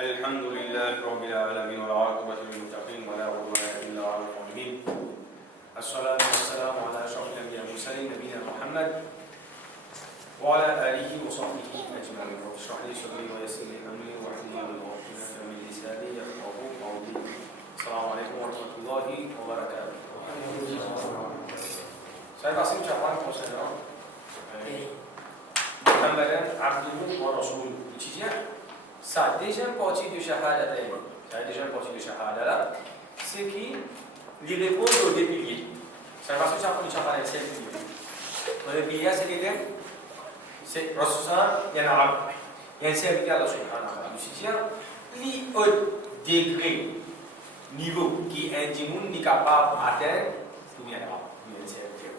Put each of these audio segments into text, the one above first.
الحمد لله رب العالمين والعاقبة للمتقين ولا عدوان إلا على الظالمين. الصلاة والسلام على أشرف الأنبياء والمرسلين نبينا محمد وعلى آله وصحبه أجمعين. رب اشرح لي صدري ويسر لي أمري واحلل عقدة من لساني يفقهوا قولي. السلام عليكم ورحمة الله وبركاته. Saya masih ucapan konsentrasi. Muhammadan abduhu wa rasuluhu. Ça deuxième partie du shahada, la deuxième partie du shahada là, c'est qui lui répond aux deux piliers. Ça va se faire pour le shahada, c'est le pilier. Le pilier c'est qui c'est Rasulullah, il y en a il y a un serviteur Allah subhanahu wa ta'ala. C'est-à-dire, lui au degré, niveau qui est indigne, n'est capable d'atteindre, ou bien là, il y a un serviteur.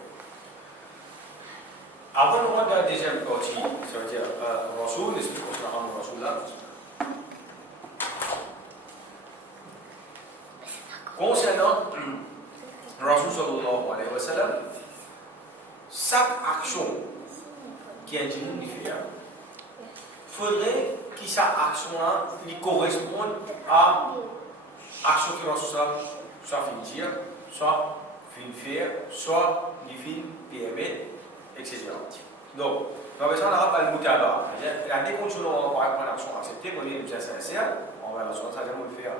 Avant de la deuxième partie, ça veut dire Rasul, l'explique concernant Rasulullah. Concernant Rasul sallallahu alayhi wa sallam, chaque action qui est indigne du fait, il faudrait que cette action-là lui corresponde à l'action que Rasul soit fin dire, soit fin faire, soit fin permettre, etc. Donc, on va besoin d'avoir le moutaba. La décondition, on va prendre l'action acceptée, on est sincère, on va la sortir, ça va le faire.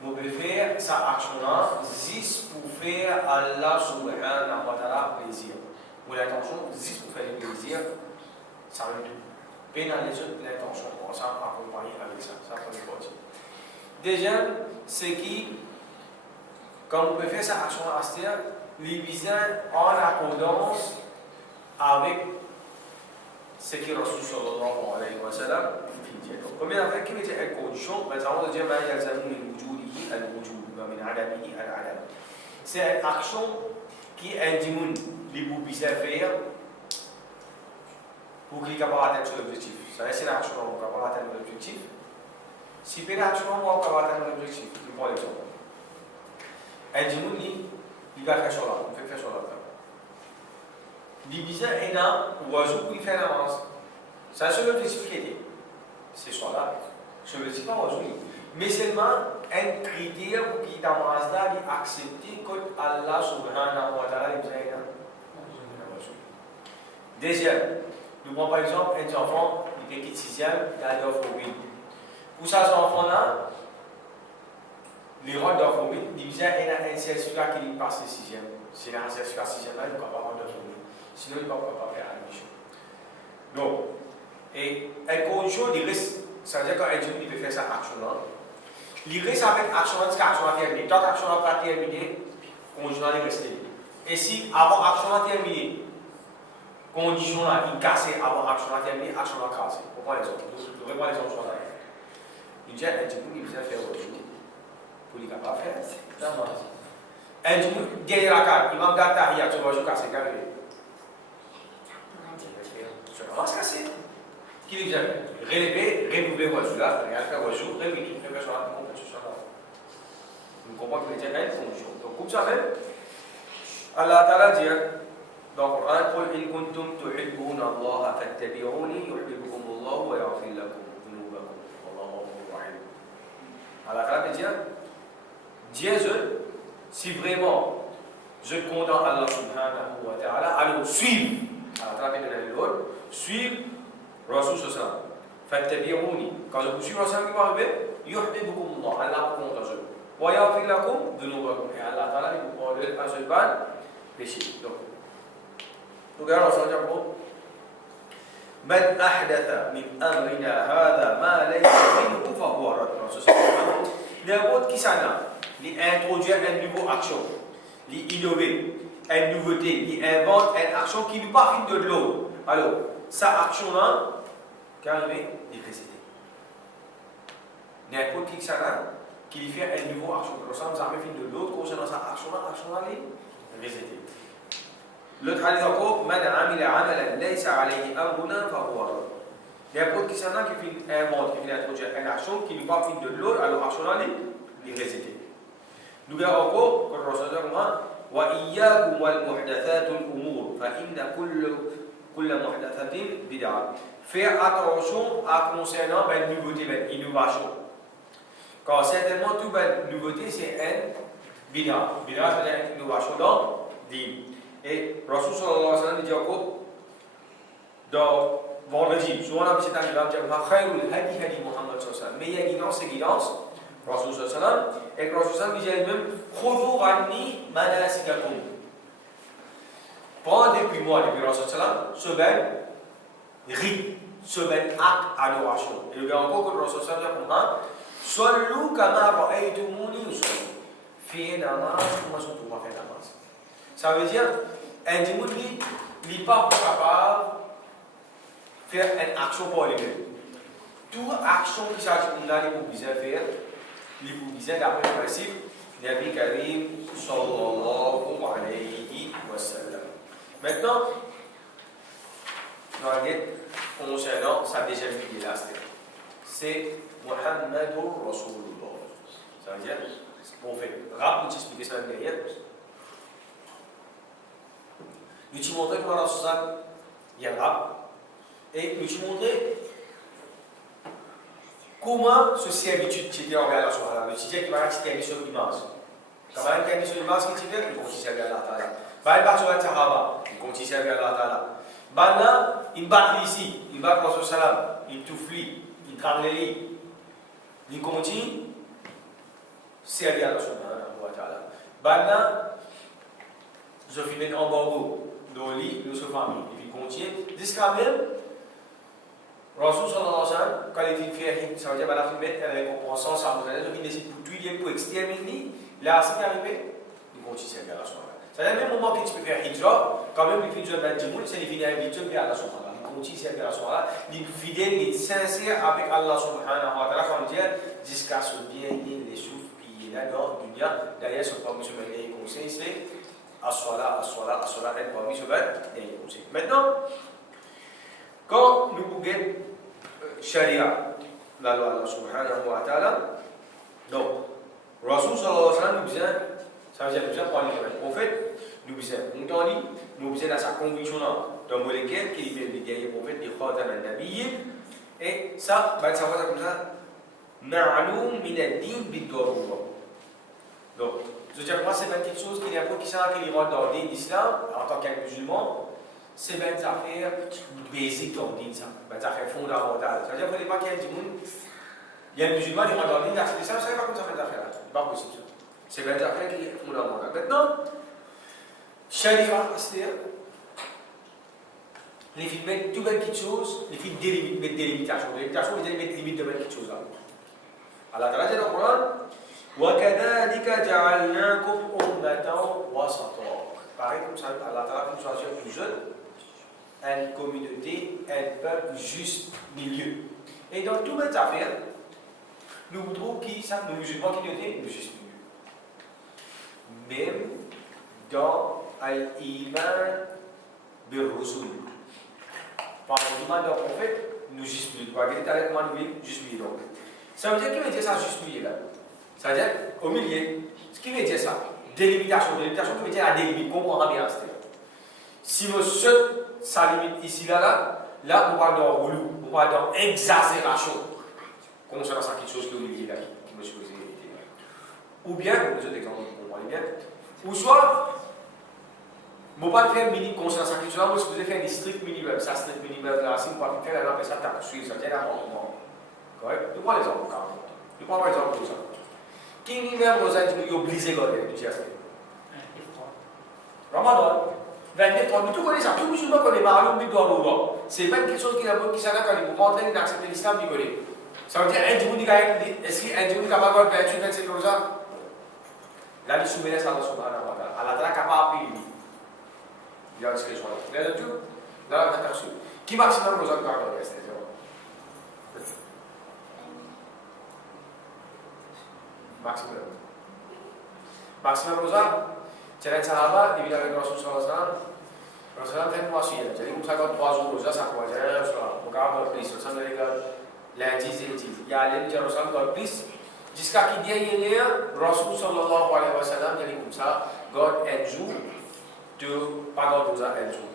Vous pouvez faire cette action-là juste pour faire Allah subhanahu wa ta'ala plaisir. Ou l'intention, juste pour faire plaisir, ça va être pénaliser l'intention. On va accompagner avec ça. Ça va être parti. Deuxième, c'est qui, quand vous pouvez faire cette action-là, les visins en accordance avec ce que Rasul sallallahu alayhi wa sallam dit. Donc, première affaire, qui était une condition, mais ça va dire ma yalzamu min wujudihi al-wujud wa min adamihi al-adam. C'est une action qui est indigne, les boubies à faire pour qu'il soit capable d'atteindre l'objectif. Ça c'est une action qui est capable d'atteindre l'objectif. Si c'est une action qui est capable d'atteindre l'objectif, je prends l'exemple. Indigne, il va faire ça là, on fait faire ça là. Diviser un an, ou oiseau pour y faire l'avance. Ça, c'est l'objectif qui était. C'est ça là. C'est l'objectif pas oiseau. Mais seulement un critère pour qu'il t'avance là, d'accepter que Allah subhanahu wa ta'ala est un oiseau. Deuxième, nous prenons par exemple un enfant, il est petit sixième, il a des orphelines. Pour ces enfants-là, les rôles d'orphelines, diviser un certificat qui passe le sixième. C'est un certificat sixième là, il ne peut pas avoir d'orphelines. Sinon, il ne va pas faire l'admission. Donc, et une condition de risque, ça veut dire qu'un individu peut faire sa action-là. Il reste avec l'action, c'est l'action à terminer. Tant que l'action n'a pas terminé, condition est restée. Et si avant l'action a terminé, condition là, il casse avant l'action a terminé, l'action a cassé. Vous comprenez les autres? Vous reprenez les autres choses là. Il dit à l'individu, il peut faire autre chose. Pour qu'il ne pas faire. Individu, derrière la carte, il va me dire ta ria, tu vas jouer casser carré. On va se casser. Qui dit bien? Relever, renouveler oiseau là, faire oiseau, revenir, faire sur la compétition là. Vous comprenez que les gens ont une fonction. Donc, comme ça même, Allah Ta'ala dit dans le Coran, قل إن كنتم تحبون الله فاتبعوني يحببكم الله ويغفر لكم ذنوبكم والله غفور رحيم. Allah Ta'ala dit Dieu, si vraiment je condamne Allah subhanahu wa ta'ala, alors suivre. À travers de l'autre, suivre Rasul sallallahu fattabi'uni. Quand vous suivez Rasul qui va arriver, yuhibbukum Allah, Allah vous compte à eux. Wa yaghfir lakum dhunubakum. Et Allah ta'ala vous pardonne à ce ban péché. Donc, regardez Rasul dit quoi? Man ahdatha min amrina hadha ma laysa minhu fa huwa rad. Rasul sallallahu n'importe qui s'en a, il introduit une nouvelle action, il innove. Une nouveauté, il invente une action qui n'est pas fine de l'autre. Alors, cette action-là, carrément, il est récité. N'importe qui qui fait une nouvelle action, nous sommes jamais fine de l'autre, concernant cette action-là, il est récité. L'autre hadith encore, man amila amalan laysa alayhi amruna fa huwa rad. N'importe qui invente, qui introduire une action qui n'est pas fine de l'autre, alors l'action-là, il est récité. Nous verrons encore, quand nous sommes وإياكم والمحدثات الأمور فإن كل محدثة بدعة. Faire attention à concernant la nouveauté, l'innovation. Car certainement, toute nouveauté, c'est une bid'a. Bid'a, c'est une innovation dans l'île. Et Rasul sallallahu alayhi wa sallam dit encore, dans vendredi, souvent la visite à l'imam, dit Khayrul hadi hadi Muhammad sallallahu alayhi wa sallam. Meilleure guidance, c'est guidance. Rasul sallallahu alayhi wa sallam. Et Rasul sallallahu alayhi wa sallam dit même, Khudhu anni manasikakum. Pendant depuis moi, depuis Rasul sallallahu alayhi wa sallam, rite, semaine, acte, adoration. Et le gars encore que le Rasul sallallahu alayhi wa sallam dit, Sallu kama ra'aytumuni usalli. Fais namaz, comment sont tout faire namaz. Ça veut dire, un dimanche, il n'est pas capable de faire une action pour lui-même. Toute action qui s'agit de là, il faut bien faire, il faut bien d'après le principe, Nabi Karim sallallahu alayhi wa sallam. Maintenant, dans la guette, concernant sa deuxième vidéo là, c'est Muhammadur Rasulullah. Ça veut dire, pour faire rapidement expliquer ça derrière. Nous t'y montrons comment Rasulullah il y a rap. Et nous t'y montrons comment ce servitude qui était envers Allah subhanahu wa ta'ala. Le titre qui va être sur l'image. Quand il y a sur l'image qui était, il continue à servir Allah ta'ala. Bah, il va sur la Sahaba, il continue à servir Allah ta'ala. Bah là, il bat ici, il bat Rasul salam, il touffli, il tremble, il continue à servir Allah subhanahu wa ta'ala. Bah là, je finis un embargo dans le lit de sa famille, il continue jusqu'à même Rasul sallallahu alayhi wa sallam, quand il fait, ça veut dire la fille met avec compréhension, ça vous allez, il décide pour tuer, pour exterminer, là, c'est arrivé, il continue à servir Allah subhanahu wa ta'ala. C'est-à-dire, même au moment que tu peux faire hijra, quand même, il fait hijra dans le djimoul, c'est il finit à hijra vers Allah subhanahu wa ta'ala. Il continue à servir Allah subhanahu wa ta'ala. Il est fidèle, il est sincère avec Allah subhanahu wa ta'ala, comme dire, jusqu'à ce bien les souffles qui est là dans le dunya. D'ailleurs, ce parmi ce dernier conseil, c'est as-salat, as-salat, as-salat, et parmi ce dernier conseil. Maintenant, quand nous pouvons Sharia, la loi Allah subhanahu wa ta'ala, donc, Rasul sallallahu alayhi wa sallam nous dit, ça veut dire nous avons parlé avec le prophète, nous avons entendu, nous avons dans sa conviction dans le molécule qui est le dernier prophète de Khatam al-Nabiyyin, et ça va savoir comme ça, Na'alum min ad-din bid-darura. Donc, je veux dire, moi, c'est quelque chose qui est un peu qui rentre dans l'islam en tant qu'un musulman. C'est des affaires basiques dans le ça, des affaires fondamentales. C'est-à-dire qu'il ne faut pas qu'il y ait du monde, il y a un musulman qui rentre dans le c'est ça, vous ne savez pas comment ça fait des affaires-là. Ce n'est pas possible ça. C'est des affaires qui sont fondamentales. Maintenant, Sharia, c'est-à-dire, les filles mettent tout quelque chose, les filles mettent des limitations. Les limitations, ils mettent des limites de quelque chose là. Allah Ta'ala dit dans le Coran, وَكَذَلِكَ جَعَلْنَاكُمْ أُمَّةً وَسَطًا. Pareil comme ça, Allah Ta'ala fait une choisir plus jeune. Une communauté, un peuple juste milieu. Et dans toutes les affaires, nous trouvons qui ça, nous musulmans qui nous disent le juste milieu. Même dans l'iman bir-rusul. Par l'iman d'un prophète, nous juste milieu. Par exemple, avec moi, nous juste milieu. Ça veut dire qu'il veut dire ça juste milieu là. Ça veut dire au milieu. Ce qui veut dire ça, délimitation. Délimitation qui veut dire la délimite. Comprends bien, c'est-à-dire. Si monsieur sa limite ici, là, on parle d'un relou, on parle d'une exagération. Concernant ça, quelque chose qui est au milieu là, qui me suppose éviter. Ou bien, pour les autres exemples, vous comprenez bien, ou soit, je ne vais pas faire minimum concernant ça, quelque chose là, moi, je vais faire des stricts minimum. Ça, strict minimum là, si vous ne pouvez pas faire, alors, ça, t'as poursuivi, ça tient à moment. Correct? Nous prenons l'exemple, quand même. Nous prenons l'exemple comme ça. Qui minimum, nous avons obligé de faire, tu sais, Ramadan. 29, 30, tout connaît ça, tout musulman connaît Ma'aloum bid-darura. C'est même quelque chose qui s'arrête quand il vous entraîne d'accepter l'islam, il connaît. Ça veut dire, un jour, est-ce qu'un jour, il est capable de faire 28, 27 comme ça? Là, il soumet ça à Allah subhanahu wa ta'ala. Allah ta'ala capable de payer. Il y a une discrétion là. Vous avez tout? Là, on a perçu. Qui maximum nous a gardé? Maximum. Maximum nous a? Jalan sahabat, il avec Rasul sallallahu alayhi wa sallam. Rasulullah fait une wasiat. Jadi, comme ça, quand 3 jours, Rasulullah ça quoi? Jalan Rasulullah. Au cas où, please. Rasulullah dit que lundi, jeudi. Il y a lundi, Rasulullah, please. Jusqu'à qui dit, il y a Rasul sallallahu alayhi wa sallam, il dit comme ça, God un jour, de pas God un jour.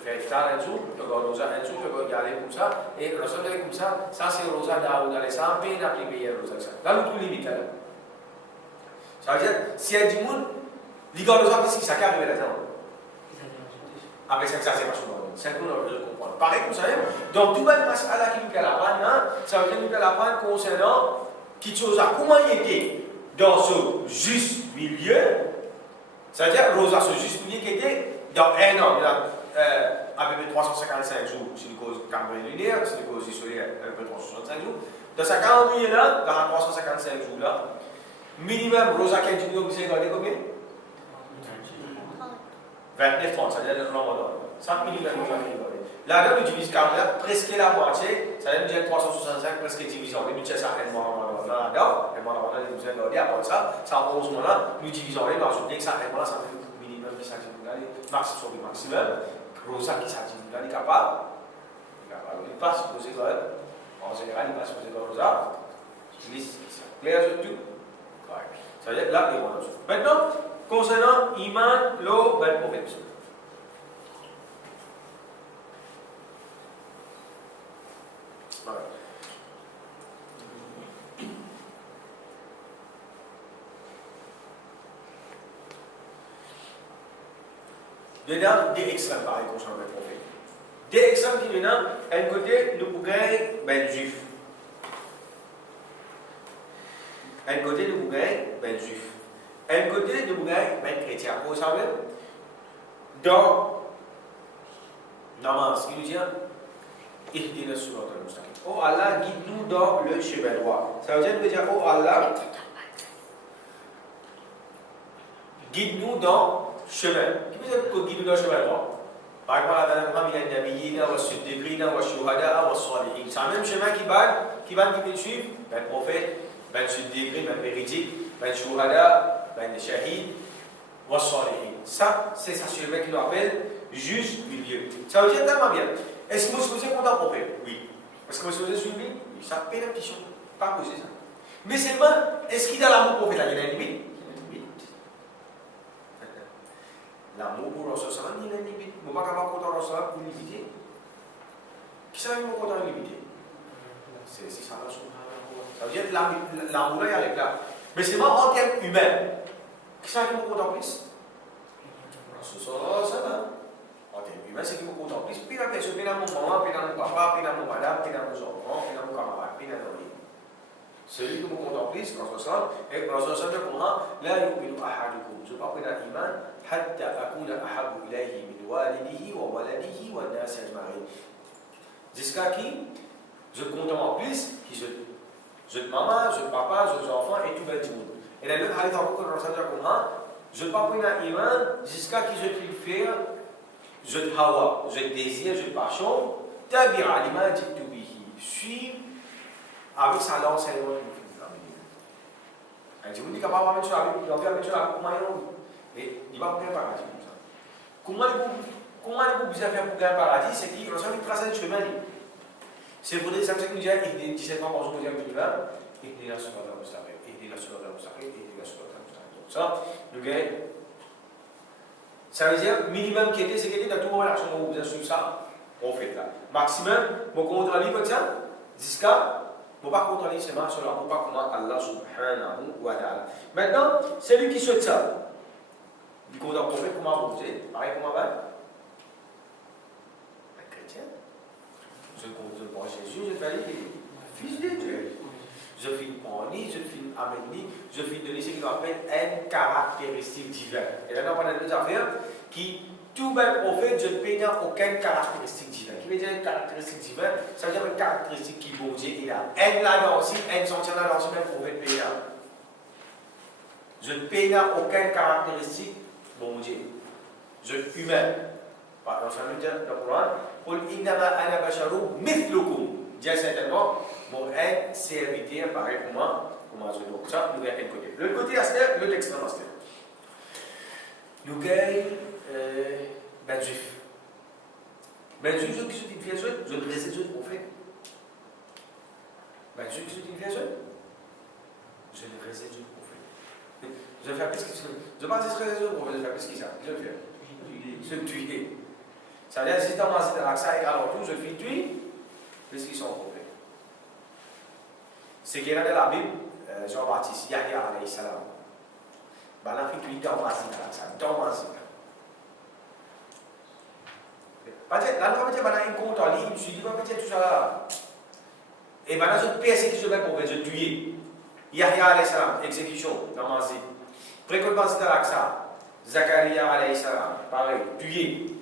De faire iftar un jour, je vais rosa un jour, je vais regarder comme ça, et recevoir comme ça c'est rosa d'Aoud alayhi salam, peine à prier rosa ça. Là, nous tout limite là. Ça veut dire, si un dimoun, l'igor rosa, qu'est-ce qui s'est arrivé là-dedans? Avec ça, c'est pas souvent. C'est un peu de comprendre. Pareil comme ça, donc tout le monde passe à la qui nous apprendre, ça veut dire nous apprendre concernant qui chose à comment il était dans ce juste milieu, c'est-à-dire rosa ce juste milieu qui était dans un an, à peu près 355 jours, c'est une cause calendrier lunaire, c'est une cause solaire, à peu près 365 jours. Dans ce calendrier-là, dans 355 jours-là, minimum rosa qui est vous avez gardé combien? 29-30, c'est-à-dire le Ramadan. 5 minimum rosa qui est gardé. Là, on utilise presque la moitié, ça veut dire 365 presque divisé. On utilise ça un mois Ramadan. Là, un mois Ramadan, nous avons gardé. Après ça, en 11 mois-là, nous divisons les marges. Dès que ça un mois, ça fait minimum qui s'agit de maximum, maximum. Rosa qui s'agit de est capable. Il passe pour ces gars. En général, il passe pour ces gars rosa. Utilise ça. Clair sur tout? Ça veut dire là, les mois. Maintenant, concernant Iman, l'eau, ben, prophète. Voilà. Il y a des extrêmes pareils concernant le prophète. Des extrêmes qui viennent, un côté, nous pouvons ben juif. Un côté, nous pouvons ben juif. Un côté, nous pouvons ben chrétien. Vous savez, dans Namaz, il nous dit, Ihdina surat al-mustaqim. Oh Allah, guide-nous dans le chemin droit. Ça veut dire, oh Allah, guide-nous dans le chemin. Qui veut dire que guide-nous dans le chemin droit? Par exemple, Allah il y a des nabiyina, wa siddiqina, wa shuhada, wa salihin. C'est le même chemin qui va suivre ben prophète, ben siddiqin, ben véridique, ben shuhada, ben shahid, wa salihin. Ça, c'est ça, c'est le chemin qui nous appelle juste milieu. Ça veut dire tellement bien. Est-ce que vous êtes content pour prophète? Oui. Est-ce que vous êtes suivi? Oui. Ça paie la question. Pas poser ça. Mais seulement, est-ce qu'il y a l'amour prophète là? Il y a une limite? Il y a une limite. L'amour pour Rasul, il y a une limite. Vous ne pouvez pas avoir content Rasul pour limiter. Qui ça veut content limiter? C'est ça Rasul. Ça veut dire que l'amour là, il y a là. Mais seulement en termes humains. Qui ça veut content plus? Rasul, ça. Mais c'est qu'il faut qu'on puisse, puis la personne, puis dans mon maman, puis dans mon papa, puis dans mon madame, puis dans nos enfants, puis dans mon camarade, puis dans nos livres. Celui que vous contemplez, quand on sort, et quand on sort de Coran, là, il y a ahadukum. Je ne parle pas d'iman, hatta akuna ahabu ilayhi min walidihi wa waladihi wa nasi ajma'in. Jusqu'à qui je contemple plus, qui je maman, je papa, je enfants et tout le monde. Et là, le hadith en Coran, je ne parle pas d'iman, jusqu'à qui je puis faire. Je te hawa, je te désire, je te passion, tabir alima jitubihi. Suis avec ça l'enseignement qui nous fait la vie. On dit capable de faire avec comment et il va pour un paradis comme ça. Comment il peut faire pour un paradis? C'est qu'il ressemble à tracer le chemin. C'est pour ça que nous disons, il dit 17 ans par jour, nous disons, il dit la surat al-mustaqim, il dit la surat al-mustaqim, il dit la surat al-mustaqim. Donc ça, nous gagnons. Ça veut dire, minimum qui était, c'est qu'il était dans tout moment l'action où vous avez suivi ça, on fait là. Maximum, mon contrôle comme ça, jusqu'à, mon pas contrôler seulement sur la pas comment Allah subhanahu wa ta'ala. Maintenant, celui qui souhaite ça, du coup, on fait comment vous êtes, pareil comment va? Un chrétien. Je crois Jésus, je fais fils de Dieu. Je finis Poni, je finis Amélie, je finis de ce qu'on appelle une caractéristique divine. Et là, on a deux affaires qui, tout bel prophète, je ne paye aucune caractéristique divine. Qui veut dire une caractéristique divine? Ça veut dire une caractéristique qui bon Dieu est là. Elle là aussi, elle s'en tient là aussi, même prophète paye là. Je ne paye aucune caractéristique bon Dieu. Je suis humain. Par exemple, ça veut dire dans le Coran, قل إنما أنا بشر مثلكم. Dieu certainement, mon un serviteur pareil pour moi, je donc ça, nous gagnons un côté. Le côté aspect, le texte dans aspect. Nous gagnons ben juif. Ben juif, ceux qui sont une fière je ne réside pas au fait. Ben juif, ceux qui sont une fière je ne réside pas au fait. Je vais faire plus que ça. Je ne vais pas dire que je vais faire plus que ça. Je vais faire. Je vais tuer. Ça veut dire que si dans Masjid al-Aqsa et alentour, je fais tuer, puisqu'ils sont prophètes. C'est qu'il y a dans la Bible, Jean-Baptiste, Yahya alayhi salam. Ben là, il fait tuer dans Masjid al-Aqsa, dans Masjid. Peut-être, là, nous avons un compte en ligne, je me suis dit, peut-être tout ça là. Et maintenant, je persécute ce pour je tuer. Yahya alayhi salam, exécution dans Masjid. Précole Masjid al-Aqsa, Zakaria alayhi salam, pareil, tuer.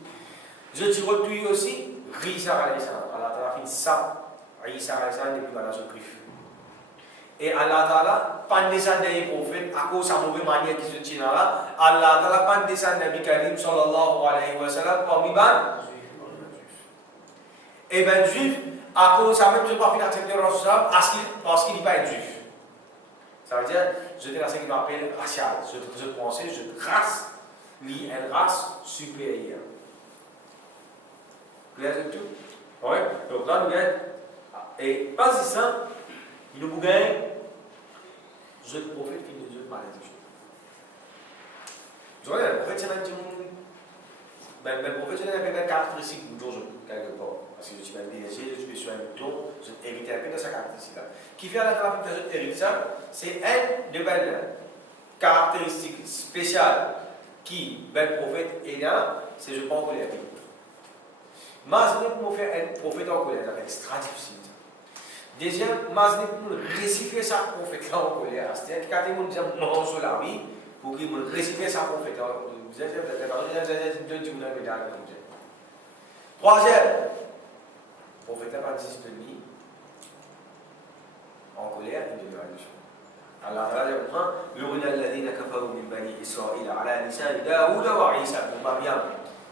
Je tire tuer aussi, Isa alayhi salam. Allah Ta'ala fait ça, Isa alayhi salam, depuis maintenant, je griffe. Et Allah Ta'ala, pas descendre des prophètes, à cause de sa mauvaise manière qui se tient là, Allah Ta'ala, pas descendre des Karim, sallallahu alayhi wa sallam, parmi les et bien, juif, à cause de ça même, je ne peux pas faire accepter le Rasul parce qu'il n'est pas un juif. Ça veut dire, je dis à ce qu'il m'appelle racial. Je pensais, je trace une race supérieure. Clair de tout? Oui. Donc là, nous gagnons. Et pas si ça, nous gagnons, je prophète qui nous dit malédiction. Vous voyez, le prophète, c'est un petit monde. Mais le prophète, c'est un caractéristique de toujours, quelque part. Parce que je suis un berger, je suis un mouton, je hérite un peu de sa caractéristique-là. Qui fait à la trafic de cet hérite ça, c'est un de belles caractéristiques spéciales qui, ben prophète est là, c'est je pense qu'on est. Mazne pour faire un prophète en colère, c'est extra difficile. Deuxième, Mazne pour réciter sa prophète en colère. C'est-à-dire que quand il dit non sur la vie, pour qu'il récite sa prophète. Vous êtes deux du monde de troisième, le prophète n'a pas dit de lui en colère et de religion. Allah Ta'ala dit لُعِنَ الَّذِينَ كَفَرُوا مِنْ بَنِي إِسْرَائِيلَ عَلَى لِسَانِ دَاوُودَ وَعِيسَى بْنِ مَرْيَمَ.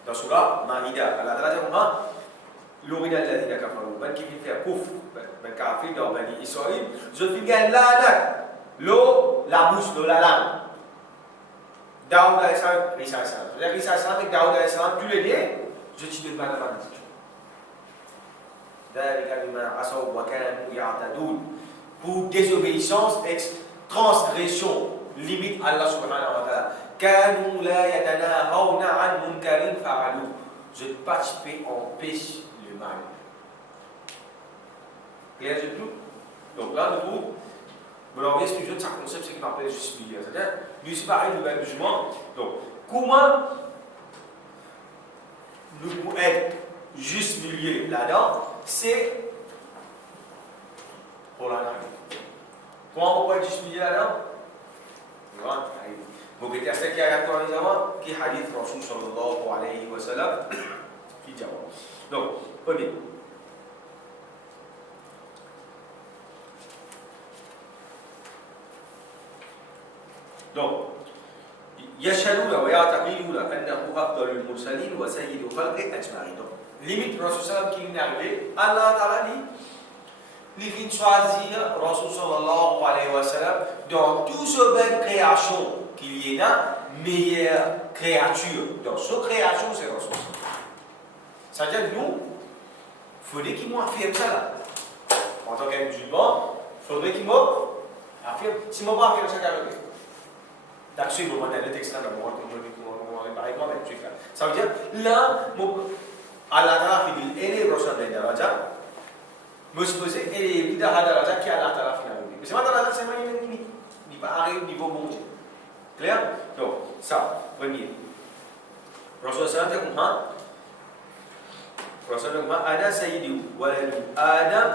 Dans Surah Maïda, Allah Ta'ala dit لُعِنَ الَّذِينَ كَفَرُوا. Ben qui vient faire pouf, ben kafir dans Bani Israël, je viens là, l'eau, la bouche, l'eau, la langue. Daoud alayhi salam, Isa alayhi salam. C'est-à-dire Isa alayhi salam et Daoud alayhi salam, tous les deux, je tire de mal à la malédiction. Pour désobéissance, transgression, limite Allah subhanahu wa ta'ala. كانوا لا يتناهون عن منكر فعلوه. Je participe empêche le mal. Clair du tout? Donc là, nous, vous avez expliqué ce concept, c'est qu'il m'appelle juste milieu. C'est-à-dire, lui, c'est pareil, nous, le jugement. Donc, comment nous pouvons être juste milieu là-dedans? C'est pour la nature. Comment on peut être juste milieu là-dedans? Voilà. Vous pouvez dire qu'il y a un qui hadith Rasul sallallahu alayhi wa sallam qui dit. Donc, premier. Donc, يشهدون ويعتقدون أنه أفضل المرسلين وسيد خلق أجمعين. Donc, limite Rasul sallam qui est arrivé, Allah Ta'ala dit, il vient choisir Rasul sallallahu alayhi wa sallam dans toute ce belle création qu'il y a, meilleure créature. Dans cette création, c'est Rasul. Ça veut dire que nous, il faudrait qu'il m'affirme ça là. En tant qu'un musulman, il faudrait qu'il m'affirme. Si je ne m'affirme ça, qu'est-ce que d'action, on va le texte là, on va parler avec le truc là. Ça veut dire, là, Allah Ta'ala fait dit, elle est Rasul de Daraja. Me supposer, elle est Vida Hadaraja qui Allah Ta'ala fait la vie. Mais c'est pas Daraja, c'est pas une limite. Il va arriver au niveau bon Dieu. Clair? Donc, ça, premier. Rasul sallam dit comme ça. Rasul sallam dit, Ana Sayyidu, Waladu, Adam,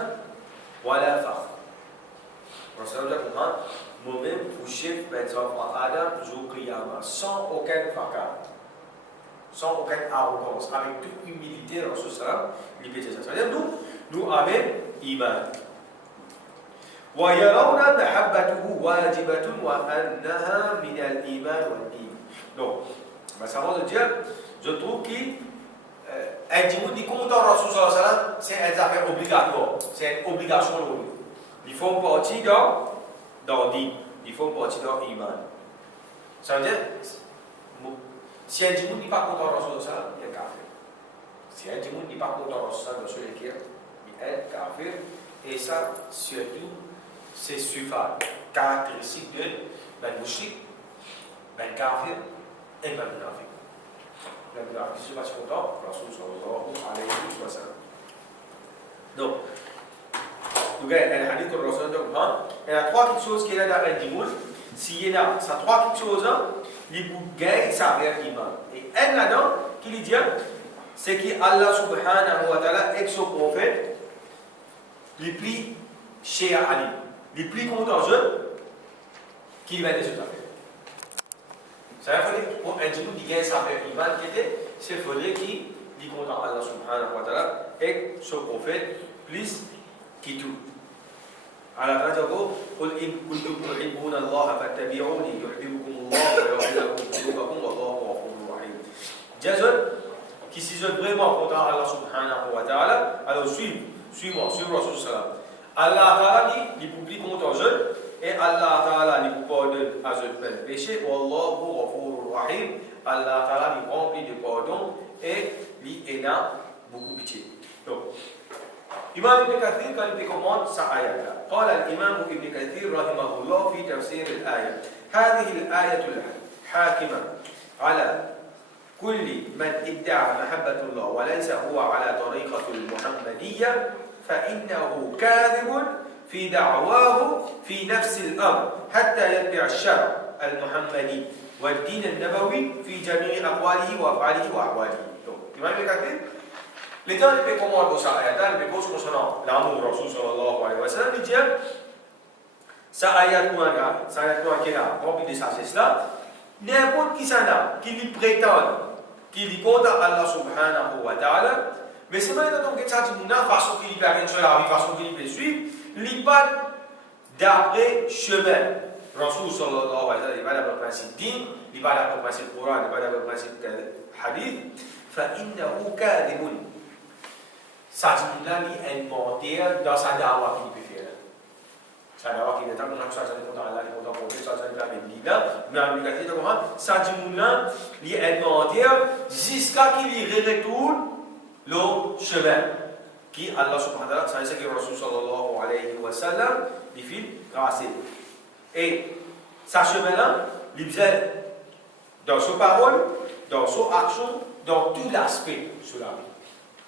Wala Fakh. Rasul sallam dit comme ça. Moi-même, pour chef, ben, Adam, jour Qiyamah, sans aucun fracas, sans aucune arrogance, avec toute humilité, Rasul sallam, il dit ça. C'est-à-dire, nous avons iman. ويرون محبته واجبة وأنها من الإيمان والدين. Donc, ça veut dire, je trouve qu'un dimanche dit content Rasul sallallahu alayhi wa sallam, c'est une affaire obligatoire, c'est une obligation pour nous. Il faut partir dans din, il faut partir dans l'iman. Ça veut dire, si un dimanche n'est pas content Rasul sallallahu alayhi wa sallam, il est kafir. Si un dimanche n'est pas content Rasul sallallahu alayhi wa sallam, il est kafir. Et ça, surtout, c'est suffisant, caractéristique de ben mouchik, ben kafir et ben munafik. je suis pas content, Rasul sallallahu alayhi wa sallam. Donc, il y a un hadith que le Rasul il y a trois petites choses qu'il y a dans le dimoul. S'il y a ça trois petites choses, les bougailles, ça vient l'iman. Et un là-dedans, qui lui dit, c'est qu'Allah subhanahu wa ta'ala est son prophète, les plus chers à lui, les plus contentieux, qui va des autres affaires. Ça veut dire pour un djinn qui gagne sa paix iman qui était, c'est faudrait qu'il dit content Allah subhanahu wa ta'ala et son prophète plus qui tout. على رجعه قل إن كنتم تحبون الله فاتبعوني يحببكم الله ويغفر لكم ذنوبكم والله غفور رحيم. Jason, qui si vous êtes vraiment content Allah subhanahu wa ta'ala, alors suivez-moi, suivez Rasul sallam. Allah ta'ala dit, il publie content jeune. Et Allah Ta'ala nous pardonne à ce péché. Wallahu ghafurur rahim. Allah Ta'ala nous remplit de pardon et il a beaucoup de pitié. Donc, Imam Ibn Kathir, quand il commente sa ayat, قال الإمام ابن كثير رحمه الله في تفسير الآية هذه الآية الحاكمة على كل من ادعى محبة الله وليس هو على طريقة المحمدية فإنه كاذب في دعواه في نفس الأمر حتى يتبع الشرع المحمدي والدين النبوي في جميع أقواله وأفعاله وأحواله. Imam Ibn Kathir, les temps il fait comment dans sa ayat, il fait cause concernant l'amour de Rasul sallallahu alayhi wa sallam, il dit sa ayat qui est là, rempli de sagesse là, n'importe qui s'en a, qui lui prétend, qui lui compte à Allah subhanahu wa ta'ala, mais c'est maintenant que ça dit, façon qu'il lui permet sur la vie, façon qu'il peut suivre, il pas d'après chemin. Rasul sallallahu alayhi wa sallam, il va d'après le principe din, il va d'après le principe Coran, il va d'après le principe hadith. فإنه كاذب. Ça dit là, il est inventé dans sa dawa qu'il peut faire. Sa dawa qu'il est dans sa dawa qu'il est dans sa dawa qu'il est dans sa dawa qu'il est inventé jusqu'à qu'il retourne le chemin qui Allah subhanahu wa ta'ala, ça c'est que Rasul sallallahu alayhi wa sallam, il fait grâce. Et sa chemin-là, il faisait dans sa parole, dans son action, dans tout l'aspect sur la vie.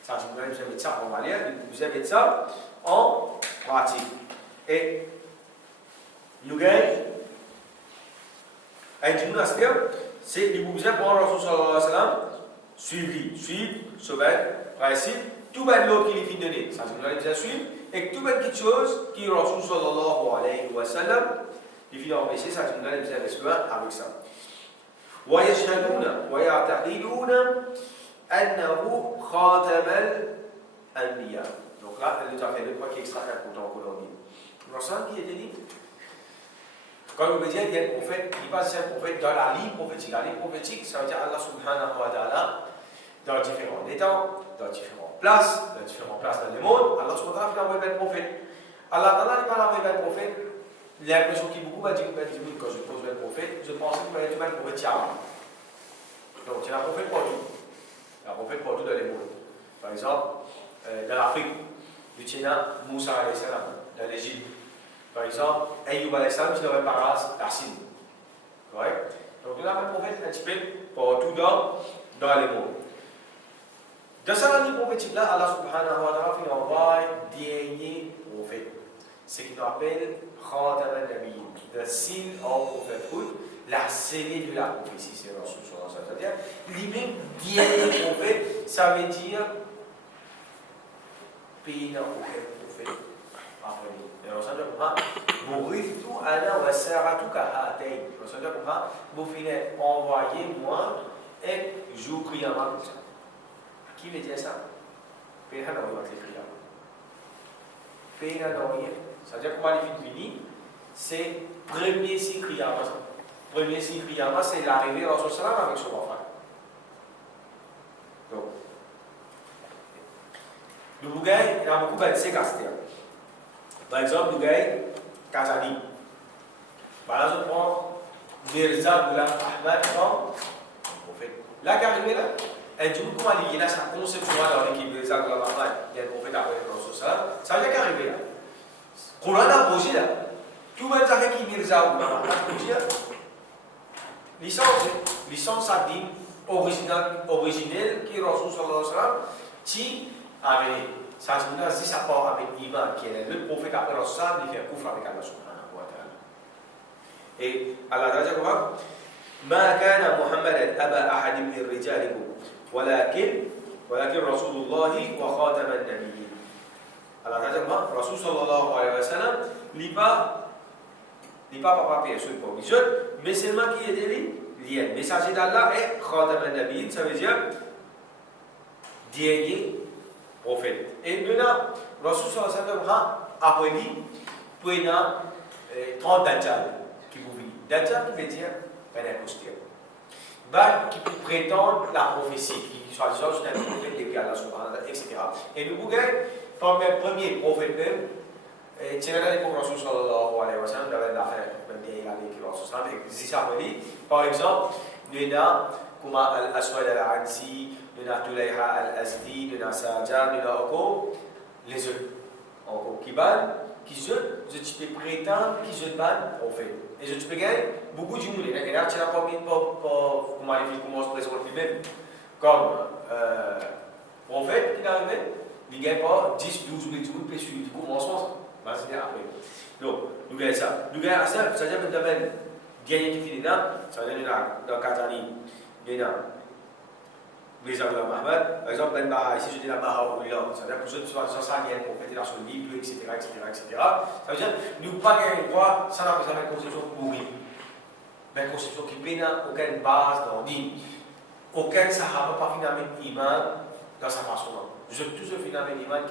Ça, je vous ai mis ça en valeur, vous avez ça en pratique. Et nous gagnons un gymnastique, c'est que vous avez pour Rasul sallallahu alayhi wa sallam, suivre ce principe, tout le l'autre qui est fin donné. Ça, je vous ai suivre, et tout quelque chose qui Rasul sallallahu alayhi wa sallam, il finit empêcher, ça, je vous ai besoin avec ça. ويشهدون ويعتقدون أنه خاتم الأنبياء. Donc là, elle nous a fait deux points qui extra important qu'on a dit. L'ensemble qui était dit, quand on veut dire qu'il y a un prophète, il passe un prophète dans la ligne prophétique. La ligne prophétique, ça veut dire Allah subhanahu wa ta'ala, dans différents états, dans différentes places dans le monde, Allah subhanahu wa ta'ala fait envoyer un prophète. Allah ta'ala n'est pas envoyé un prophète. L'impression qui beaucoup m'a dit quand je pose le prophète, je pensais qu'il fallait tout le prophète Yahweh. Donc, il y a un prophète partout. Il y a un prophète partout dans les mondes. Par exemple, dans l'Afrique, du Tchéna, Moussa alayhi salam, dans l'Égypte. Par exemple, Ayyub alayhi salam, qui n'aurait pas Racine. Correct? Donc, il y a un prophète un petit peu partout dans les mondes. Dans cette année prophétique-là, Allah subhanahu wa ta'ala fait envoyer dernier prophète. Ce qu'il appelle Khatam al-Nabiyyin, the seal of prophethood, la scellée de la prophétie, c'est Rasul sallallahu alayhi wa sallam. C'est-à-dire, lui-même, dernier prophète, ça veut dire pays n'a aucun prophète après lui. Et on s'en dit comment Bouriftu ana wa saratuka hatayn. On s'en dit comment vous finissez envoyer moi et je prie à ma comme ça. Qui veut dire ça? Pays n'a pas écrit là. Pays n'a rien. C'est-à-dire comment les films finis, c'est premier signe Kriyama. Premier signe Kriyama, c'est l'arrivée de Rasul sallam avec son enfant. Donc, le Bougaï, il y a beaucoup de séquesters. Par exemple, le Bougaï, Kazani. Par exemple, on prend Mirza Ghulam Ahmad comme prophète. Là, qui est arrivé là, et du coup, comment il y a sa conception dans l'équipe Mirza Ghulam Ahmad, il y a le prophète après Rasul sallam, ça veut dire qu'il est arrivé là. Quran a posé là. Tout le monde sait qui Mirza ou Ahmad posé là. Licence Abdin originel qui est Rasul sallallahu alayhi wa sallam, qui avait, ça c'est une ça part avec Iman, qui est le prophète après Rasul sallallahu alayhi wa sallam, il fait kufr avec Allah subhanahu wa ta'ala. Et Allah dit quoi? ما كان محمد أبا أحد من رجالكم ولكن رسول الله وخاتم النبيين. Allah dit quoi? Rasul sallallahu alayhi wa sallam, il pas papa personne pour lui, mais seulement qui est lié. Messager d'Allah est Khatam al-Nabiyin, ça veut dire dernier prophète. Et maintenant, Rasul sallallahu alayhi wa sallam après lui, pour une 30 Dajjal qui vous vit. Dajjal qui veut dire un imposteur. Qui prétend la prophétie, qui soit disant c'est un prophète depuis Allah subhanahu wa ta'ala, etc. Et nous voulons, comme le premier prophète même, c'est l'époque Rasul sallallahu alayhi wa sallam, dans l'affaire, même bien il avait écrit Rasul sallallahu alayhi wa sallam. Par exemple, nous avons comme Al-Aswad al-Ansi, nous avons Tulayha al-Azdi, nous avons Sajjad, nous avons encore les autres. Encore Kiban, qui se prétendent qui se ban prophète. Et je te gagner beaucoup de monde. Et là, tu n'as pas mis pour comment se présenter même. Comme prophète qui est arrivé, il n'y a pas 10, 12 000 secondes sur du commencement. C'est après. Donc, nous gagnons ça. Nous gagnons ça, c'est-à-dire que nous avons gagné qui finit là, c'est-à-dire que nous avons dans 4 années, nous avons les Abdullah Mahmoud, par exemple, Ben Baha, ici je dis la Baha au Lyon, c'est-à-dire que vous êtes sur ça, il y a un prophète dans son livre, etc. Ça veut dire que nous pas gagner droit, ça n'a pas une conception pourrie. Mais une conception qui n'a aucune base dans l'île. Aucun Sahaba pas finalement iman dans sa façon. Je tout ce finalement iman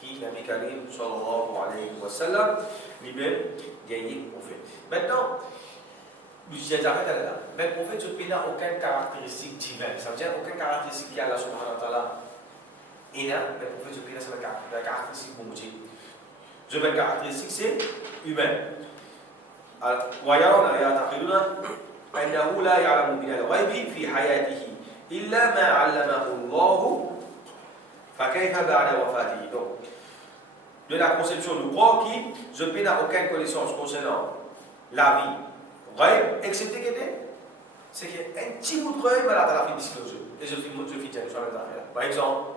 qui Nabi Karim sallallahu alayhi wa sallam, lui-même gagné prophète. Maintenant, j'arrête là. Mais le prophète n'a aucune caractéristique divine. Ça veut dire aucune caractéristique qui a Allah subhanahu wa ta'ala. Et là, le prophète c'est la caractéristique bon Dieu. Je veux caractéristique, c'est humain. ويرون يعتقدون أنه لا يعلم من الغيب في حياته إلا ما علمه الله فكيف بعد وفاته. Donc, de la conception de croire qui je n'a aucune connaissance concernant la vie. Rêve, excepté que c'est qu'un petit bout de rêve, mais là, tu as la fin disclosure. Et je finis sur la affaire. Par exemple,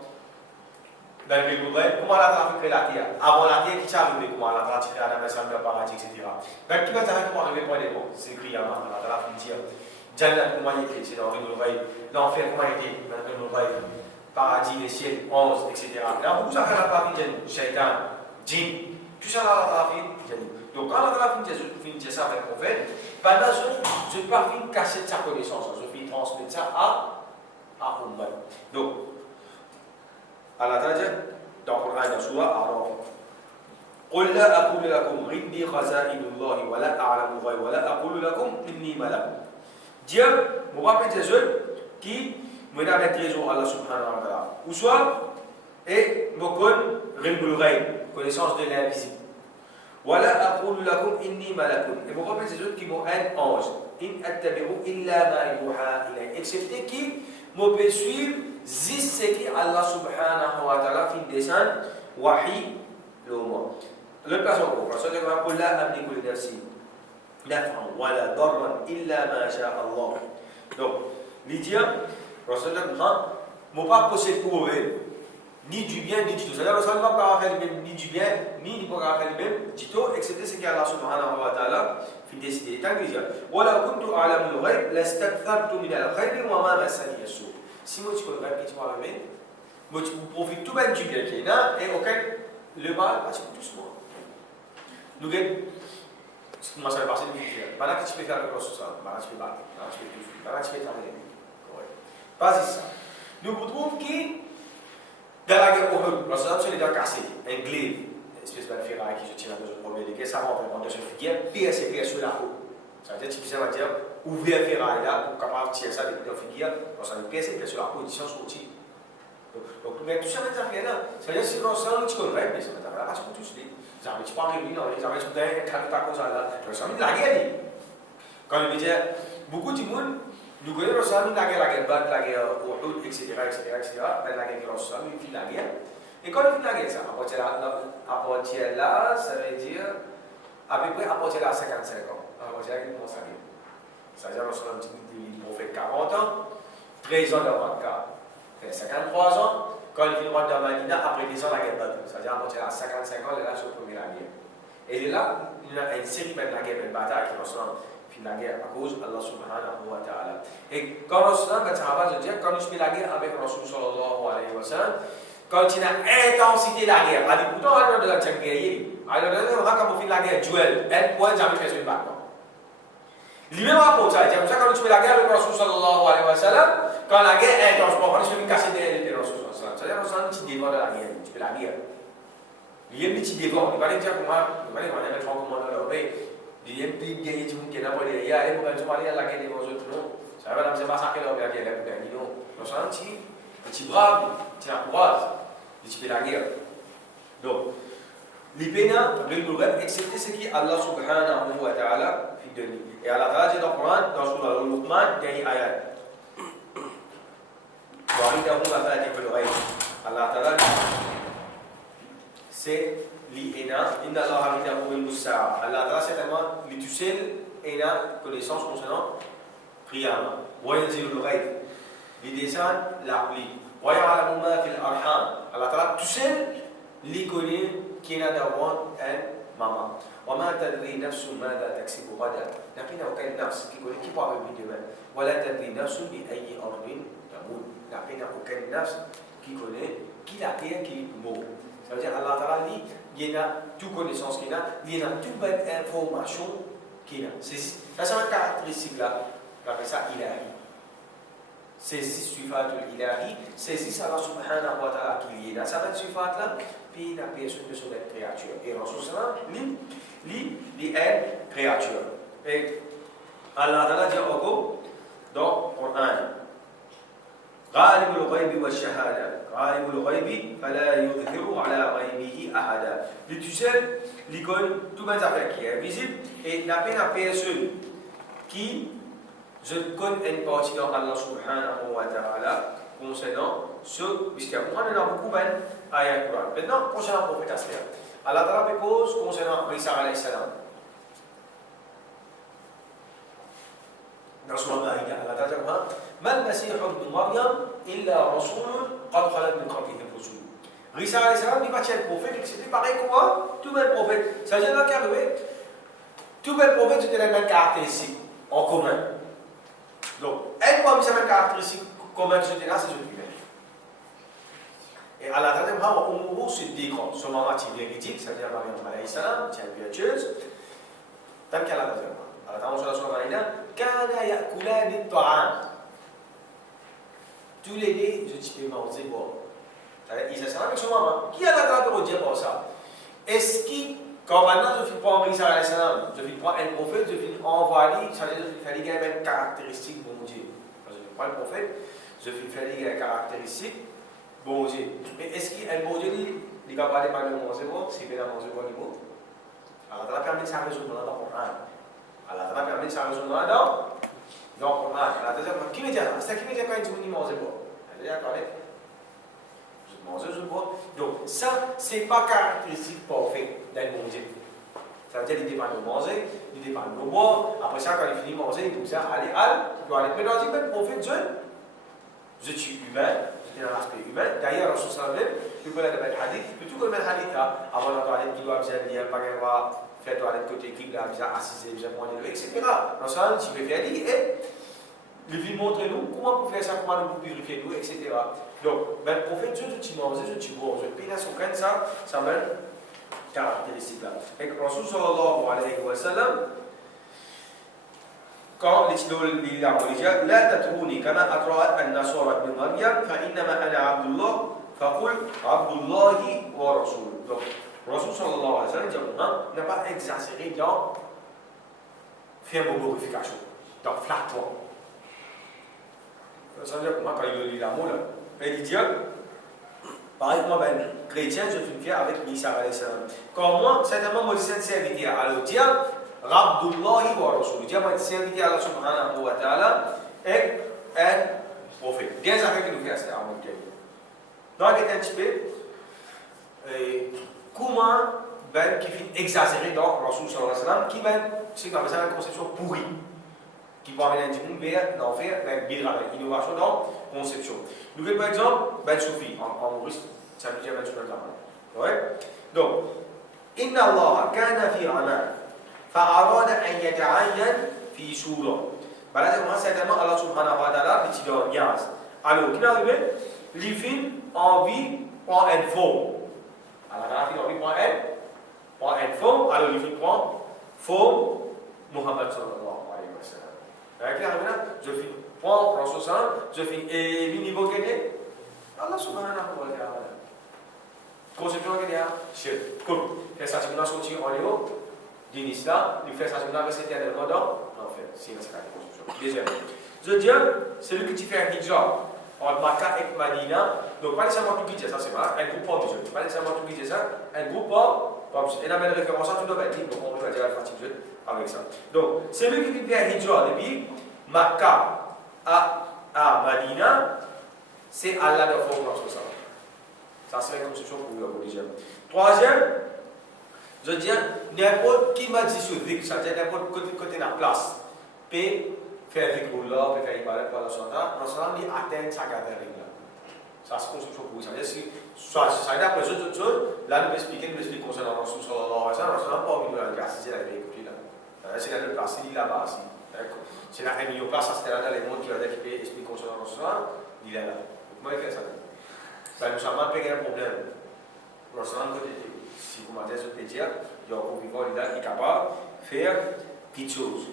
dans le pays de rêve, comment Allah t'a fait la terre? Avant la terre, qui t'est arrivé? Comment Allah t'a tiré à la maison, le paradis, etc. Donc, qui va t'arrêter pour arriver point des mots? C'est écrit à Allah, tu as la fin de dire. Jannat, comment il est écrit? C'est dans le rêve. L'enfer, comment il est? Dans le rêve. Paradis, les ciels, 11, etc. Là, beaucoup ça fait la partie de Shaitan, Jinn. Tout ça, là, la fin de donc, quand Allah a fini ça avec le prophète, pendant je ne vais pas casser sa connaissance, je vais transmettre ça à Ummah. Donc, Allah a dit dans le Coran, dans la Surah Araf, قل لا أقول لكم عندي خزائن الله ولا أعلم الغيب ولا أقول لكم إني ملك. Dieu, mon papa est Jésus qui me donne des trésors à Allah subhanahu wa ta'ala. Ou soit, et me connaît connaissance de l'invisible. ولا أقول لكم إني ملك. Et mon papa est Jésus qui m'ont un ange. إن أتبع إلا ما يوحى إلي. Excepté qui me peut suivre juste ce que Allah subhanahu wa ta'ala fait descendre wahi le mot. Le passage au Coran, c'est que لا أملك لنفسي نفعا ولا ضرا إلا ما شاء الله. Donc, l'idée, mon pas possède pour eux ni du bien ni du tout. C'est-à-dire que ça ne va pas faire ni du bien ni ne va faire même du tout, excepté ce qu'Allah subhanahu wa ta'ala fait décider. Tant que je dis, وَلَا كُنْتُ أَعْلَمُ الْغَيْبَ لَاسْتَكْثَرْتُ مِنَ الْخَيْرِ وَمَا مَسَّنِيَ السُّوءُ. Si moi tu connais le rêve qui tu vas remettre, moi tu profites tout bien du bien qui est là et auquel le mal passe pour tous moi. Nous ce qui m'a fait passer de vie. Maintenant que tu peux faire le cross ça, maintenant tu peux battre, maintenant tu peux tout faire, maintenant tu peux travailler. Pas ça. Nous retrouvons qui dans la guerre au Hud, lorsque nous sommes cassés, un glaive, une espèce de ferraille qui se tire dans le premier degré, ça rentre dans une figure, pierce sur la peau. Ça veut dire que tu peux dire, ouvrir la ferraille là pour capable de tirer ça dans une figure, lorsque une pièce sur la peau, ils sont sortis. Donc, mais tout ça, les affaires là, ça veut dire que si on sent que tu connais, mais ça va t'avoir la passe pour tous les. Ça veut dire que tu parles de lui, non, ça veut dire que tu as comme ça là. Ça veut dire la guerre. Quand il veut dire, beaucoup de monde, nous connaissons la guerre, la guerre au Hud, etc. Mais la guerre qui ressort, il fait la guerre. Et quand il fait la guerre, ça, à partir là, ça veut dire, à peu près à partir là, 55 ans. À partir là, il commence à guerre. Ça veut dire, on fait 40 ans. 13 ans dans Makkah, fait 53 ans, quand il finit dans Madina, après 10 ans, la guerre Badr. C'est-à-dire, à 55 ans, il est là sur le premier la guerre. Et là, il y a une série de la guerre, une bataille qui ressemble la guerre à cause d'Allah subhanahu wa ta'ala. Et quand Rasulullah, quand Sahaba se dit, quand il fait la guerre avec Rasul sallallahu alayhi wa sallam, quand il a intensité la guerre, il dit pourtant, il y a de la guerre. Alors, quand on fait la guerre, duel, elle point jamais fait une bataille. Lui-même rapporte ça, il dit comme ça, quand tu fais la guerre avec Rasul sallallahu alayhi wa sallam, quand la guerre est intense, quand tu fais une cassette de Rasul sallallahu alayhi wa sallam, c'est-à-dire, Rasul sallallahu alayhi wa sallam, tu dévores de la guerre, tu fais la guerre. Lui, il dit, tu dévores, il va dire comment, il va dire, il va dire, mais il y a un petit gagné qui est là pour les gars, et pour que tu parles à la guerre des autres, non. Ça va, c'est massacre là, la guerre, pour gagner, non. Donc, ça, tu brave, tu encourages, tu fais la guerre. Donc, les pénins, le problème, excepté ce qui Allah subhanahu wa ta'ala fait de lui. Et Allah ta'ala dit dans le Coran, dans Surah Al-Luqman, dernier ayat. Allah ta'ala dit, c'est l'INA, Inna Allah indahu ilmu as-sa'a. Allah ta'ala certainement l'itucelle ina connaissance concernant Qiyamah. Wa yanzilu al-ghayb. Li descend la pluie. Wa ya'lamu ma fil arham. Allah ta'ala tucelle li connaît qui n'a d'avant un maman. Wa ma tadri nafsun madha taksibu ghadan. N'a aucun nafs qui connaît qui peut arriver demain. Wa la tadri nafsun bi ayyi ardin tamut. N'a aucun nafs qui connaît qui la terre qui mourra. Ça veut dire Allah Ta'ala dit, il y a toute connaissance qu'il a, il y a toute bonne information qu'il a. Ça, c'est une caractéristique là, on appelle ça ilahi. C'est sifatul ilahi, c'est Allah subhanahu wa ta'ala qui est là. Ça va être sifat là, puis il a personne de son créature. Et Rasul sallam, il est créature. Et Allah Ta'ala dit encore dans le Coran, غالب الغيب والشهادة غالب الغيب فلا يظهر على غيبه أحدا. Tu sais, l'icône, tout le monde qui est visible et n'a pas une personne qui je connais une partie dans Allah subhanahu wa ta'ala concernant ce puisqu'il y a beaucoup d'ayats Coran. Maintenant, concernant le prophète Asher, Allah ta'ala propose concernant Isa alayhi salam. Dans Surah Al-Ma'idah, Allah ta'ala dit ما المسيح ابن مريم إلا رسول قد خلت من قبله الرسل. Isa alayhi salam n'est pas un prophète, c'était pareil quoi, tout le prophète. Ça veut dire que tout le prophète c'était la même caractéristique en commun. Donc, elle parmi ces mêmes caractéristiques communes que c'était là, c'est celui-là. Et Allah ta'ala dit on se décrète sur ma matière véridique, c'est-à-dire Maryam alayhi salam, c'est une vertueuse. Tant qu'Allah ta'ala dit Allah ta'ala sur la Surah Al-Ma'idah, kana ya'kulani at-ta'am. Tous les deux, je peux manger bon. Isa salam avec son maman. Qui a la grâce de dire pour ça? Est-ce que, quand maintenant je vais prendre Isa alayhi salam, je vais prendre un prophète, je vais envoyer, ça veut dire je vais faire les mêmes caractéristiques bon Dieu. Je vais prendre le prophète, je vais faire les caractéristiques bon Dieu. Mais est-ce qu'un bon Dieu dit, il va pas demander de manger bon, c'est bien à manger bon niveau? Allah t'a permis de ça résoudre dans le Coran. Allah t'a permis de ça résoudre dans donc, Allah t'a dit, qui me dit ça? C'est qui me dit quand il dit manger bon? Elle a parlé. Je mange, je bois. Donc, ça, c'est pas caractéristique parfaite d'un bon Dieu. Ça veut dire qu'il dépend de manger, il dépend de boire. Après ça, quand il finit de manger, il dit ça, allez, il doit aller. Mais dans le prophète, je suis humain, j'étais dans l'aspect humain. D'ailleurs, Rasul sallam, il connaît le hadith, il peut tout connaître le hadith là. Avant la toilette, il doit bien venir, pas qu'il va faire toilette côté qui, là, bien assiser, bien prendre le, etc. Dans ça, tu peux faire dire, et il vient montrer nous comment pour faire ça, comment nous purifier nous, etc. Donc, ben, le prophète, je mange, je bois, je paye la soukaine, ça mène caractéristique là. Et Rasul sallallahu alayhi wa sallam, quand il a dit لا تتروني كما أطرأت النصارى ابن مريم فإنما أنا عبد الله فقل عبد الله ورسوله. Donc, Rasul sallallahu alayhi wa sallam dit n'a pas exagéré dans faire une glorification, dans flattement. Ça veut dire que moi, quand il lit l'amour, il dit pareil que moi, ben, chrétien, je suis fier avec Isa alayhi salam. Quand moi, certainement, moi, je suis serviteur. Alors, dire Abdullahi wa Rasul. Dire, moi, je suis serviteur à Allah subhanahu wa ta'ala et un prophète. Bien ça fait que nous faisons ça, en même temps. Donc, un petit peu, comment, ben, qui fait exagérer dans Rasul sallallahu alayhi wa sallam, qui, ben, c'est une conception pourrie. Qui peut amener un petit peu vers l'enfer, vers l'innovation dans conception. Nous avons par exemple, Ben Soufi, en Maurice, ça veut dire Ben Soufi. Ouais? Donc, Inna Allah kana fi amal, fa'arada an yata'ayyan fi sura. Bah là, certainement, Allah subhanahu wa ta'ala, petit dans Yaz. Alors, qui est arrivé? Les films en vie, prend une forme. Alors, la film en vie prend une forme. Alors, les films prend forme Muhammad sallallahu alayhi wa sallam. Qui est arrivé là? Je filme prend Rasul sallam, je filme. Et le niveau qu'il est? Allah subhanahu wa ta'ala. Conception qu'il y a? Shirk. Cool. Fait ça, c'est une sortie en Léo. D'une islam, il fait ça, c'est une arrêt éternellement dans l'enfer. C'est une conception. Deuxième. Je dis, c'est lui qui fait un hijab entre Makkah et Madina. Donc, pas nécessairement tout qui dit ça, c'est vrai. Un groupe pas musulman. Pas nécessairement tout qui dit ça. Un groupe pas musulman. Et la même référence, tout doit être dit. Donc, on va dire la fatigue avec ça. Donc, c'est lui qui fait un hijab depuis Makkah à Madina. C'est Allah de forme sur ça. Ça, c'est la conception pour vous dire. Troisième, je dis, n'importe qui m'a dit sur Zik, c'est-à-dire n'importe côté de la place, peut faire Zik pour là, peut faire Ibadat pour la Sonda, non seulement il atteint sa catégorie là. Ça, c'est la conception pour vous. Ça veut dire, ça veut dire après autre chose, là, nous expliquons concernant Rasul sallallahu alayhi wa sallam, Rasul pas envie de la assister à la écouter là. C'est la place, il est là-bas, c'est la meilleure place, c'était là dans les mondes qui va expliquer concernant Rasul, il est là. Comment il fait ça? Ben, nous avons un problème. Lorsqu'on si vous m'avez dit, il y a un vivant qui est capable de faire quelque chose.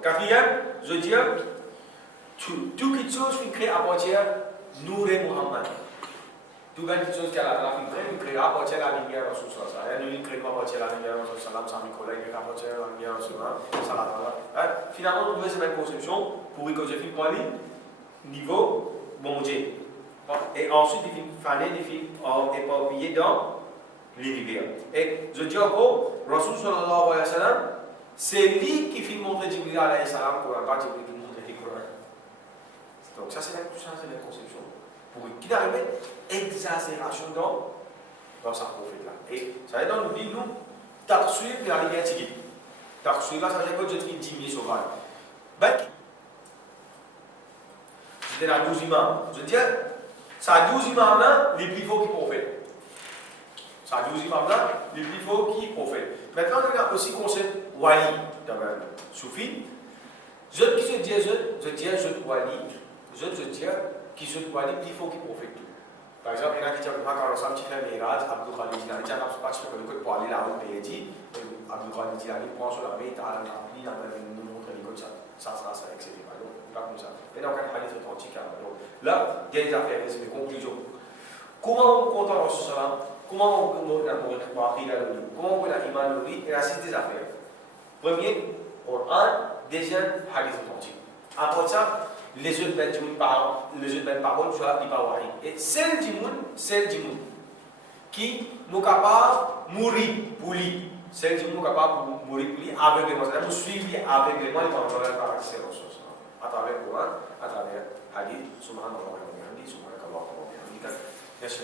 Quatrième, je dis, tout quelque chose qui crée à partir de Nour et Muhammad. Tout quelque chose qui a la crée à partir de la lumière de Rasul. Nous ne créons pas à partir de la lumière de Rasul, Saint-Nicolas, il crée à partir de la lumière de Rasul. Finalement, nous trouvons cette conception pour que je filme pour lui, niveau bon Dieu. Et ensuite, il films fanés, des films éparpillés dans l'univers. Et je dis encore, Rasul sallallahu alayhi wa sallam, c'est lui qui filme montrer Jibril alayhi salam pour pas Jibril qui montre le Coran. Donc, ça, c'est la conception. Pour qu'il arrive exagération dans sa prophète là. Et ça veut dire, nous dit, nous, t'as suivi la lumière tigui. T'as suivi là, ça veut dire que je te dis 10 000 sauvages. C'était la 12 imams. Je dis, ça 12 imams là, les plus faux qui prophètent. Ça 12 imams là, les plus faux qui prophètent. Maintenant, on a aussi le concept wali dans le soufi. Je dis, je wali, je dis, qui je wali, plus faux qui prophète. Par exemple, il y en a qui disent que quand on qui fait un mirage, Abdul Khalid Jilani, il y a un patch pour aller là où il dit, Abdul Khalid Jilani prend sur la main, il a rempli, il a nous montre comme ça, etc. Donc, pas comme ça. Et donc, un hadith authentique. Là, il y a des affaires, des conclusions. Comment on compte en cela? Comment on peut comment on peut l'imanouri et la suite des affaires? Premier, Coran, deuxième, hadith authentique. Après ça, les autres paroles, soit les paroles. Et celle du monde qui nous capable de mourir pour lui. Celle du monde capable de mourir pour lui aveuglément. C'est-à-dire nous suivre aveuglément les paroles par ces ressources. À travers le Coran, à travers hadith, subhanallah wa bihamdihi, subhanakallah wa bihamdika. Merci.